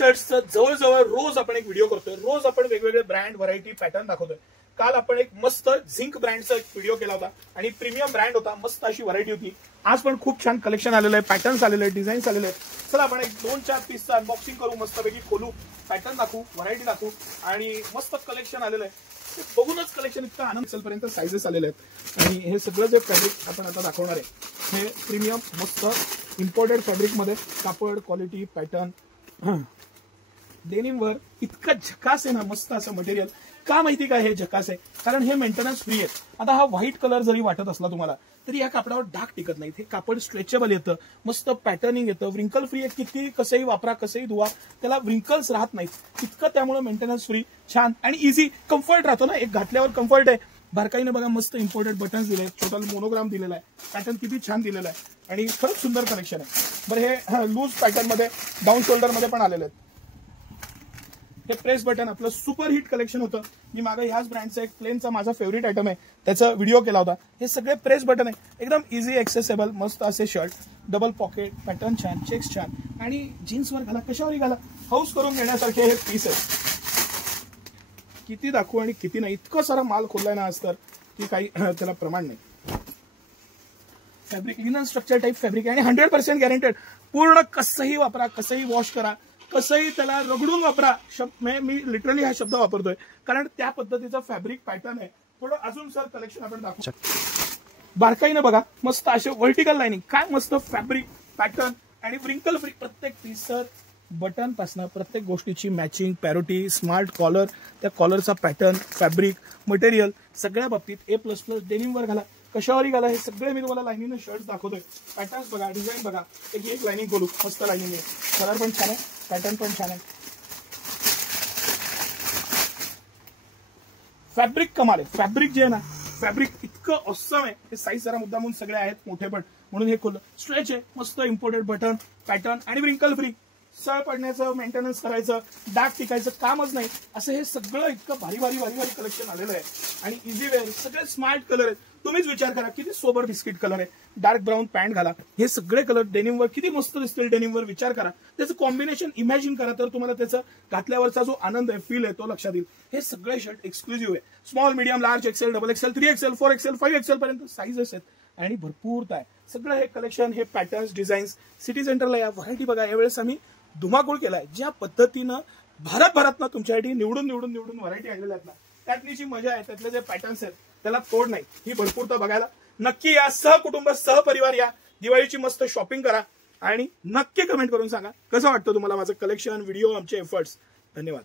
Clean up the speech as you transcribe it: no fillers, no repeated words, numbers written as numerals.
शर्ट्सचं जवळजवळ रोज आपण एक व्हिडिओ करतोय. रोज आपण वेगवेगळे ब्रँड, व्हरायटी, पॅटर्न दाखवतोय. काल आपण एक मस्त झिंक ब्रँडचा एक व्हिडिओ केला होता आणि प्रीमियम ब्रँड होता. मस्त अशी व्हरायटी होती. आज पण खूप छान कलेक्शन आलेलं आहे, पॅटर्न्स आलेले आहेत, डिझाईन्स आलेले आहेत. चला आपण एक 2-4 पीसचं अनबॉक्सिंग करू, मस्तपैकी खोलू, पॅटर्न दाखवू, व्हरायटी दाखवू आणि मस्त कलेक्शन आलेलं आहे. बघूनच कलेक्शन इतका आनंद असेलपर्यंत साईजेस आलेले आहेत. आणि हे सगळं जे फॅब्रिक आपण आता दाखवणार आहे हे प्रीमियम मस्त इम्पोर्टेड फॅब्रिकमध्ये, कापड, क्वालिटी, पॅटर्न, डेनिमवर इतकं झकास आहे ना. मस्त असं मटेरियल. का माहिती का हे झकास आहे? कारण हे मेंटेनन्स फ्री आहे. आता हा व्हाईट कलर जरी वाटत असला तुम्हाला तरी या कापडावर डाग टिकत नाही. हे कापड स्ट्रेचेबल येतं, मस्त पॅटर्निंग येतं, व्रिंकल फ्री आहे. किती कसंही वापरा, कसंही धुवा, त्याला व्रिंकल्स राहत नाहीत. इतकं त्यामुळे मेंटेनन्स फ्री, छान आणि इझी, कम्फर्ट राहतो ना. एक घातल्यावर कम्फर्ट आहे. बारकाईने बघा, मस्त इम्पोर्टेड बटन्स दिले, टोटल मोनोग्राम दिलेला आहे, पॅटर्न किती छान दिलेला आहे आणि खरंच सुंदर कलेक्शन आहे. बरं, हे लूज पॅटर्न मध्ये, डाऊन शोल्डर मध्ये पण आलेले आहेत. हे प्रेस बटन आपलं सुपर हिट कलेक्शन होतं. मी मागे ह्याच ब्रँडचा एक प्लेनचा माझा फेवरेट आयटम आहे, त्याचा व्हिडिओ केला होता. हे सगळे प्रेस बटन आहे, एकदम इझी एक्सेसेबल. मस्त असे शर्ट, डबल पॉकेट, पॅटर्न छान, चेक्स छान आणि जीन्सवर घाला, कशावरही घाला, हाऊस करून घेण्यासारखे हे पीस आहे. किती दाखवू आणि किती नाही, इतकं सारा माल खोललाय ना आज तर की काही त्याला प्रमाण नाही. Fabric linen structure type fabric आहे आणि 100% गॅरंटेड. पूर्ण कसंही वापरा, कसंही वॉश करा, कसंही त्याला रगडून वापरा. मी लिटरली हा शब्द वापरतोय कारण त्या पद्धतीचा फॅब्रिक पॅटर्न आहे. थोडं अजून सर कलेक्शन आपण दाखवू. बारकाईनं बघा, मस्त असे व्हर्टिकल लाईनिंग, काय मस्त फॅब्रिक पॅटर्न आणि व्रिंकल फ्री. प्रत्येक पीस सर बटन पासनं प्रत्येक गोष्टीची मॅचिंग, पॅरोटी, स्मार्ट कॉलर, त्या कॉलरचा पॅटर्न, फॅब्रिक, मटेरियल सगळ्या बाबतीत A++ डेनिमवर घाला, कशावरही घाला. हे सगळे मी तुम्हाला लाईनिंग शर्ट दाखवतोय. पॅटर्न्स बघा, डिझाईन बघा. एक लाईनिंग बोलू, मस्त लाईनिंग आहे, कलर पण छान आहे, पॅटर्न पण छान आहे, फॅब्रिक कमाल आहे. फॅब्रिक जे आहे ना, फॅब्रिक इतकं ऑसम आहे. हे साईज जरा मुद्दामून सगळे आहेत मोठे पण, म्हणून हे खोल. स्ट्रेच आहे, मस्त इम्पोर्टेड बटन, पॅटर्न आणि व्रिंकल फ्री. सळ पडण्याचं, मेंटेनन्स करायचं, डाग टिकायचं कामच नाही. असं हे सगळं इतकं भारी भारी भारी भारी कलेक्शन आलेलं आहे आणि इझी वेअर. सगळे स्मार्ट कलर आहेत. तुम्हीच विचार करा, किती सोबर बिस्किट कलर आहे. डार्क ब्राऊन पॅन्ट घाला, हे सगळे कलर डेनिमवर किती मस्त दिसतील. डेनिमवर विचार करा, त्याचं कॉम्बिनेशन इमॅजिन करा, तर तुम्हाला त्याचं घातल्यावरचा जो आनंद आहे, फील आहे, तो लक्षात येईल. हे सगळे शर्ट एक्सक्लुझिव्ह आहे. Small, medium, large, XL, double XL, 3XL, 4XL, 5XL पर्यंत साईजेस आहेत आणि भरपूर आहे. सगळं हे कलेक्शन, हे पॅटर्न्स, डिझाईन्स सिटी सेंटरला या. व्हरायटी बघा, यावेळेस आम्ही धुमाकूळ केलाय. ज्या पद्धतीनं भारतभरातनं तुमच्यासाठी निवडून निवडून निवडून व्हरायटी आणलेल्या आहेत ना, त्यातली जी मजा आहे, त्यातले जे पॅटर्न्स आहेत त्याला तोड नाही. ही भरपूरता बघायला नक्की या. सहकुटुंब, सहपरिवार या. दिवाळीची मस्त शॉपिंग करा आणि नक्की कमेंट करून सांगा कसं वाटतं तुम्हाला माझं कलेक्शन, व्हिडिओ, आमचे एफर्ट्स. धन्यवाद.